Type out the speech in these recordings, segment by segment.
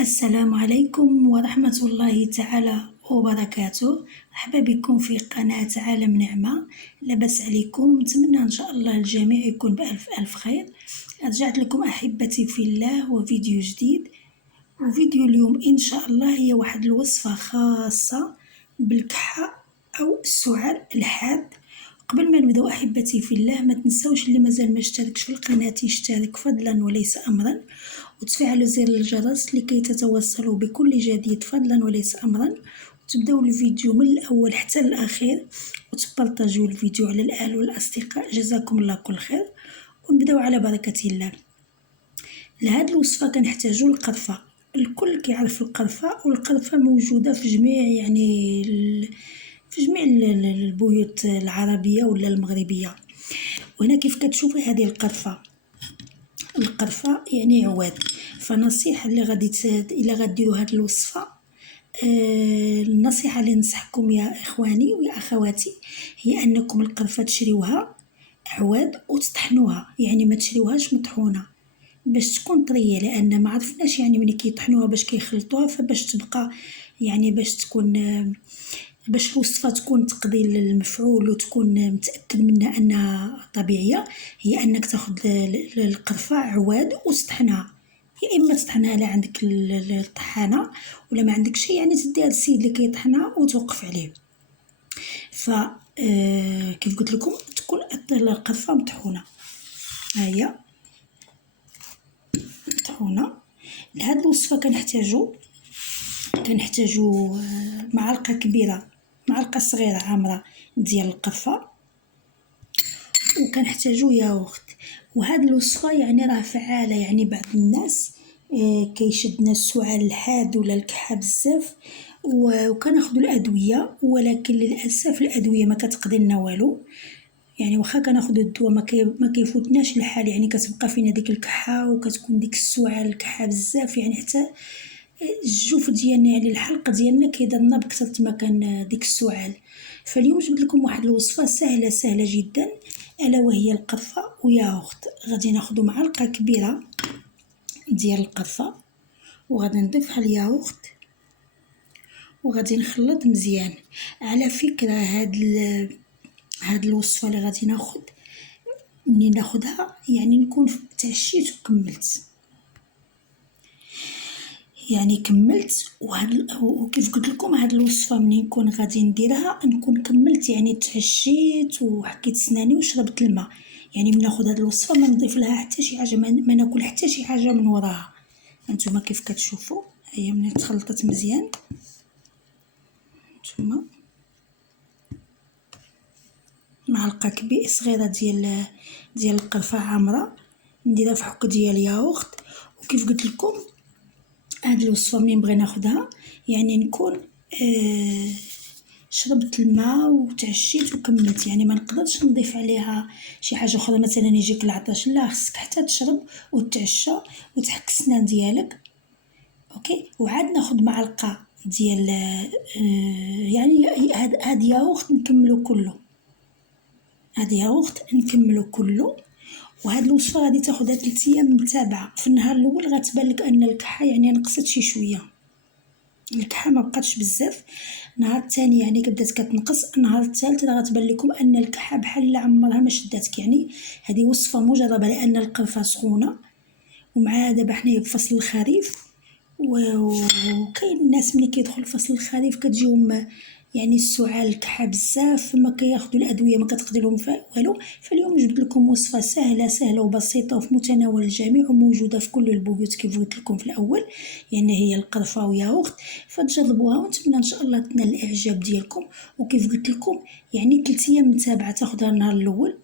السلام عليكم ورحمة الله تعالى وبركاته. مرحبا بكم في قناة عالم نعمة. لاباس عليكم؟ نتمنى ان شاء الله الجميع يكون بألف ألف خير. رجعت لكم أحبتي في الله وفيديو جديد. وفيديو اليوم ان شاء الله هي واحد الوصفة خاصة بالكحة او السعال الحاد. قبل ما نبداو أحبتي في الله، ما تنسوش اللي مازال ما اشتركش في القناة يشترك فضلا وليس أمرا، وتفعلوا زر الجرس لكي تتوصلوا بكل جديد فضلا وليس أمرا، وتبداو الفيديو من الأول حتى الأخير، وتبارطاجيو الفيديو على الأهل والأصدقاء. جزاكم الله كل خير. ونبداو على بركة الله. لهاد الوصفة كنحتاجو القرفة. الكل كيعرف القرفة، والقرفة موجودة في جميع في جميع البيوت العربية ولا المغربية. وهنا كيف كتشوفي هذه القرفة يعني عواد. فنصيحة اللي غادي إلا غديروا هاد الوصفة، النصيحة اللي ننصحكم يا إخواني ويا أخواتي هي أنكم القرفة تشريوها عواد وتطحنوها، يعني ما تشريوهاش مطحونة باش تكون طرية، لأن ما عرفناش يعني ملي كيطحنوها باش كيخلطوها، فباش تبقى يعني باش تكون باش الوصفة تكون تقضي المفعول وتكون متأكد منها أنها طبيعية، هي أنك تاخد القرفة عواد وتطحنها. يا إما تطحنها على عندك الطحانة، ولا ما عندك شي يعني تديها للسيد اللي كيطحنها وتوقف عليه. ف كيف قلت لكم تكون القرفة مطحونة. هي مطحونة. لهاد الوصفة كنحتاجو معلقة كبيرة، معلقة صغيرة عامرة ديال القرفة، وكنحتاجو ياغورت. وهاد الوصفة يعني راه فعالة، يعني بعض الناس كيشدنا السعال الحاد ولا الكحة بزاف وكناخدو الأدوية، ولكن للأسف الأدوية ما كتقضي لنا والو. يعني واخا كناخدو الدواء ما كيفوتناش الحال، يعني كتبقى فينا ديك الكحة وكتكون ديك السعال الكحة بزاف، يعني حتى الجوف ديالنا يعني الحلق ديالنا كيضرنا بكثرة ما كان ديك السعال. فاليوم جبت لكم واحد الوصفة سهلة جدا، ألا وهي القرفة وياغورت. غادي ناخدو معلقة كبيرة ديال القرفة، وغادي نضيفها الياغورت، وغادي نخلط مزيان. على فكرة هاد الوصفة اللي غادي ناخد، منين ناخدها يعني نكون تعشيت وكملت، يعني كملت. وكيف قلت لكم هاد الوصفة منين نكون غادي نديرها نكون كملت، يعني تعشيت وحكيت سناني وشربت الماء. يعني من ناخد هاد الوصفة ما نضيف لها حتى شي حاجة، ما ناكل حتى شي حاجة من وراها. هانتوما كيف كتشوفوا هي منين تخلطت مزيان. هانتوما معلقة صغيرة ديال القرفة عامرة نديرها في حك ديال ياغورت. وكيف قلت لكم هاد الوصفة منين بغي ناخدها يعني نكون شربت الماء وتعشيت وكملت، يعني ما نقدرش نضيف عليها شي حاجة أخرى، مثلا يجيك العطش، لا، خصك حتى تشرب وتعشى وتحك السنان ديالك. اوكي. وعاد ناخد معلقة ديال يعني هاد ياغورت نكملو كله، وهاد الوصفه غادي تاخدها 3 ايام متابعه. في النهار الاول غتبان لك ان الكحه يعني نقصت شي شويه، الكحه ما بقاتش بزاف. النهار الثاني يعني بدات كتنقص، النهار الثالث غتبان لكم ان الكحه بحال عمرها ما شداتك. يعني هذه وصفه مجربه لان القرفه سخونه، ومع دابا حنايا في فصل الخريف، وكاين الناس ملي كيدخل فصل الخريف كتجيهم يعني السعال الكحه بزاف، ما كياخذوا الادويه ما كتقضي لهم والو. فاليوم جبت لكم وصفه سهله وبسيطه وفي متناول الجميع وموجوده في كل البيوت كيف قلت لكم في الاول، يعني هي القرفه وياغورت. فتجربوها ونتمنى ان شاء الله تنال الاعجاب ديالكم. وكيف قلت لكم يعني 3 ايام متابعه تاخذها النهار الاول.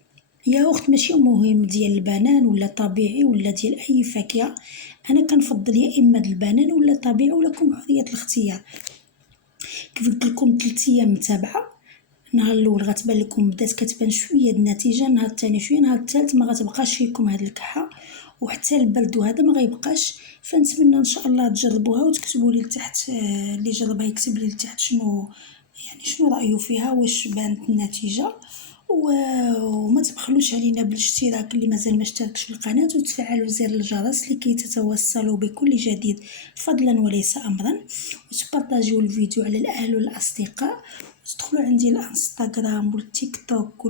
ياغورت ماشي مهم ديال البنان ولا طبيعي ولا ديال اي فاكهه، انا كنفضل يا اما د البنان ولا طبيعي، ولكم حريه الاختيار. كيف قلت لكم 3 ايام متابعه. النهار الاول غتبان لكم بدات كتبان شويه د النتيجه، النهار الثاني شويه، النهار الثالث ما غتبقاش فيكم هاد الكحه وحتى البرد وهذا ما غيبقاش. فنتمنى ان شاء الله تجربوها وتكتبوا لي لتحت، اللي جربها يكتب لي لتحت شنو يعني شنو رايه فيها، واش بانت النتيجه. وما تبخلوش علينا بالاشتراك اللي مازال ما اشتركش في القناه، وتفعلوا زر الجرس لكي تتوصلوا بكل جديد فضلا وليس امرا، وتبارطاجيو الفيديو على الاهل والاصدقاء، وتدخلوا عندي الانستغرام والتيك توك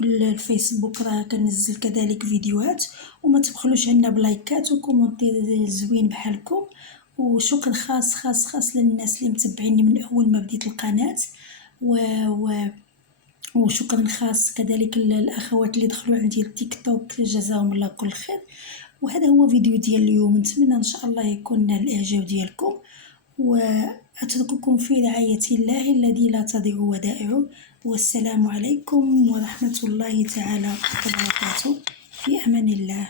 والفيسبوك، راه كنزل كذلك فيديوهات. وما تبخلوش علينا بلايكات وكومونتير زوين بحالكم. وشكر خاص للناس اللي متبعيني من اول ما بديت القناه. و... و... وشكرا خاص كذلك للاخوات اللي دخلوا عندي التيك توك، جزاهم الله كل خير. وهذا هو فيديو ديال اليوم، نتمنى ان شاء الله يكون نال الاعجاب ديالكم، واترككم في رعاية الله الذي لا تضيع ودائعه. والسلام عليكم ورحمة الله تعالى وبركاته، في امان الله.